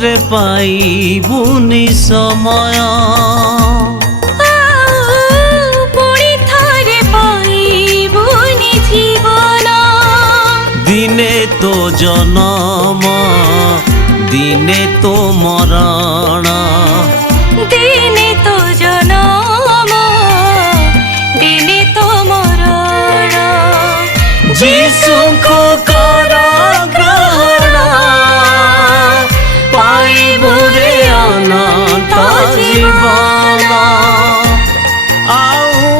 ଥରେ ପାଇବୁନି ସମୟ ପୁଣି ଥରେ ପାଇବୁନି ଜୀବନ ଦିନେ ତୋ ଜନମ ଦିନେ ତୋ ମରଣ ଦିନେ ତୋ ଜନମ ଦିନେ ତୋ ମରଣ ଯୀଶୁଙ୍କୁ କର ଗ୍ରହଣ ପାଇବୁ ରେ ଅନନ୍ତ ଜୀବନ ଆଉ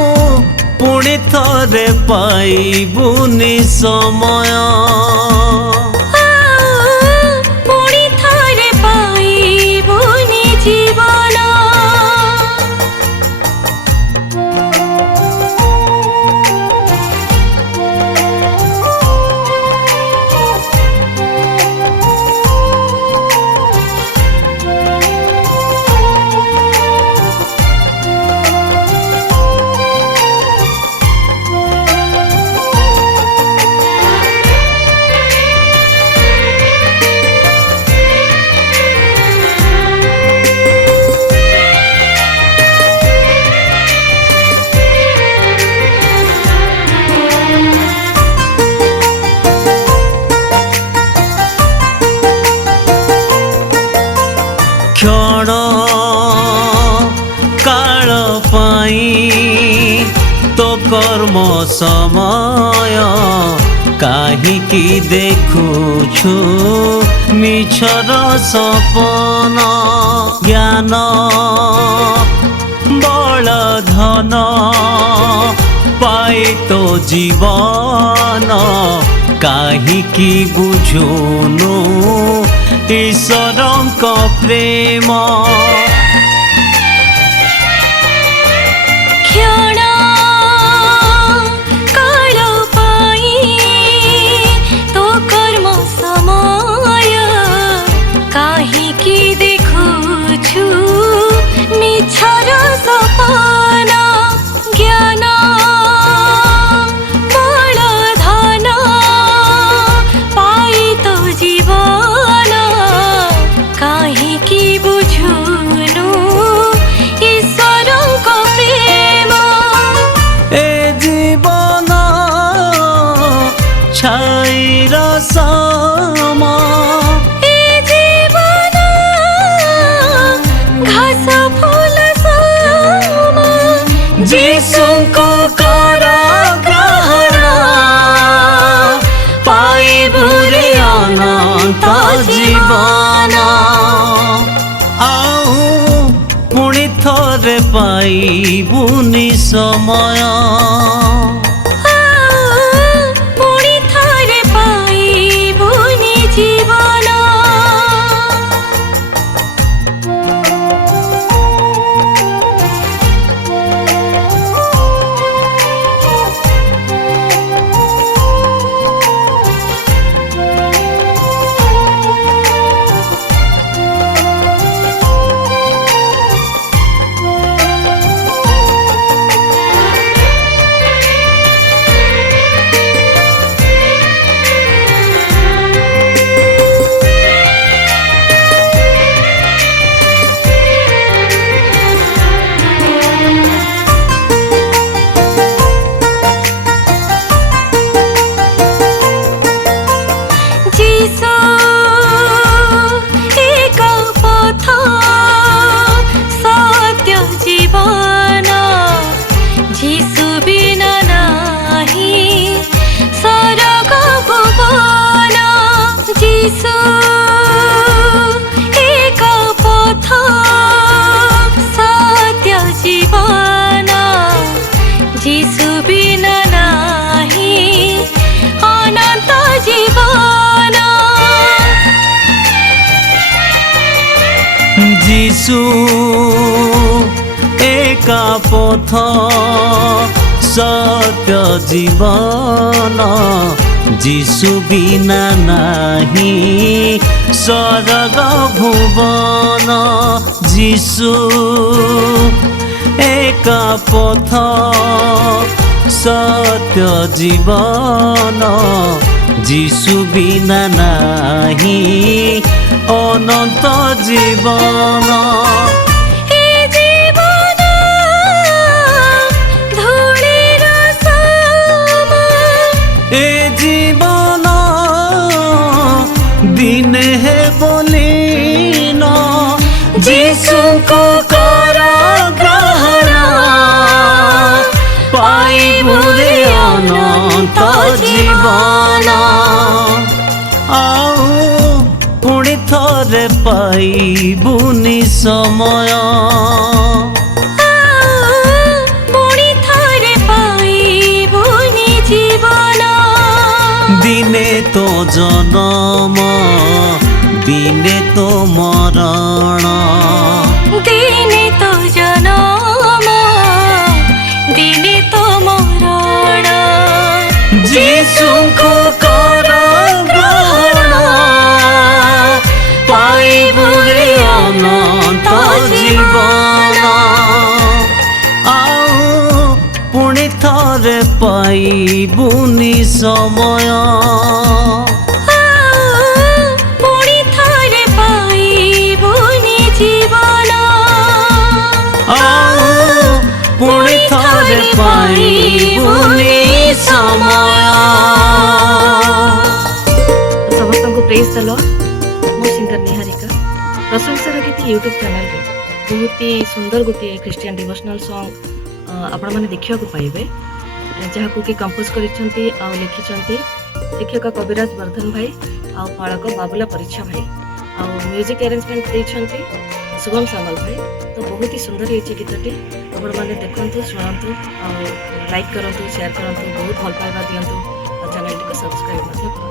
ପୁଣି ଥରେ ପାଇବୁନି ସମୟ ପୁଣି ଥରେ ପାଇବୁନି ଜୀବନ क्षण काल पाई तो कर्म समय काहिकी देखुछु मिछर सपन ज्ञान बल धन पाई तो जीवन काहिकी बुझुनु ईश्वरଙ୍କ प्रेम क्षण काल पाई तो कर्म समय काहिकी देखुछु मिछर सपन ज्ञान बल धन पाई तो जीवन काहिकी बुझुनु ईश्वरଙ୍କ प्रेम ए जीवन छाईर सम ए जीवन घास फूल सम यीशुଙ୍କୁ कर ग्रहण पाइबु रे अनंत जीवन आउ पुणी थरे पाइबुनि समय पुणी ଥରେ ପାଇବୁନି ଜୀବନ जीसु एक पथ सत्य जीवन जीसु बिना नाही सरग भुवन जीसु एक पथ सत्य जीवन जीसु बिना नाही अनंत जीवन यीशु एका पथ सत्य जीवन यीशु बिना नाही स्वर्ग भुवन यीशु एका पथ सत्य जीवन यीशु बिना नाही ଅନନ୍ତ ଜୀବନ ଏ ଜୀବନ ଧୂଳିର ସମ ଏ ଜୀବନ ଦିନେ ହେବଲିନ ଯୀଶୁଙ୍କୁ କର ଗ୍ରହଣ ପାଇବୁ ରେ ଅନନ୍ତ ଜୀବନ ଆଉ ପୁଣି ଥରେ ପାଇବୁନି ସମୟ ପୁଣି ଥରେ ପାଇବୁନି ଜୀବନ ଦିନେ ତ ଜନମ ଦିନେ ତ ମରଣ ଦିନେ ତ ଜନମ ଦିନେ ତ ମରଣ ଯୀଶୁଙ୍କୁ କର ଗ୍ରହଣ ପାଇବୁ ରେ ଅନନ୍ତ ଜୀବନ ଆଉ ପୁଣି ଥରେ ପାଇବୁନି ସମୟ ପୁଣି ଥରେ ପାଇବୁନି ଜୀବନ ଆଉ ପୁଣି ଥରେ ପାଇବୁନି ସମୟ। ସମସ୍ତଙ୍କୁ ପ୍ରେଜ୍ ଦ ଲର୍ଡ। ମୁଁ ସିଙ୍ଗର ନିହାରିକା। ପ୍ରଶଂସାର ଗୀତି ୟୁଟ୍ୟୁବ୍ ଚ୍ୟାନେଲ୍ରେ ବହୁତ ହି ସୁନ୍ଦର ଗୋଟିଏ ଖ୍ରୀଷ୍ଟିଆନ ଡିଭୋସନାଲ୍ ସଙ୍ଗ୍ ଆପଣମାନେ ଦେଖିବାକୁ ପାଇବେ, ଯାହାକୁ କି କମ୍ପୋଜ କରିଛନ୍ତି ଆଉ ଲେଖିଛନ୍ତି ଶିକ୍ଷକ କବିରାଜ ବର୍ଦ୍ଧନ ଭାଇ ଆଉ ପାଳକ ବାବୁଲା ପରୀକ୍ଷା ଭାଇ, ଆଉ ମ୍ୟୁଜିକ୍ ଆରେଞ୍ଜମେଣ୍ଟ ଦେଇଛନ୍ତି ଶୁଭମ ସାମଲ ଭାଇ। ତ ବହୁତ ହି ସୁନ୍ଦର ହେଇଛି ଗୀତଟି। ଆପଣମାନେ ଦେଖନ୍ତୁ, ଶୁଣନ୍ତୁ, ଆଉ ଲାଇକ୍ କରନ୍ତୁ, ସେୟାର କରନ୍ତୁ, ବହୁତ ଭଲ ପାଇବା ଦିଅନ୍ତୁ, ଆଉ ଚ୍ୟାନେଲଟିକୁ ସବସ୍କ୍ରାଇବ୍ ମଧ୍ୟ କରନ୍ତୁ।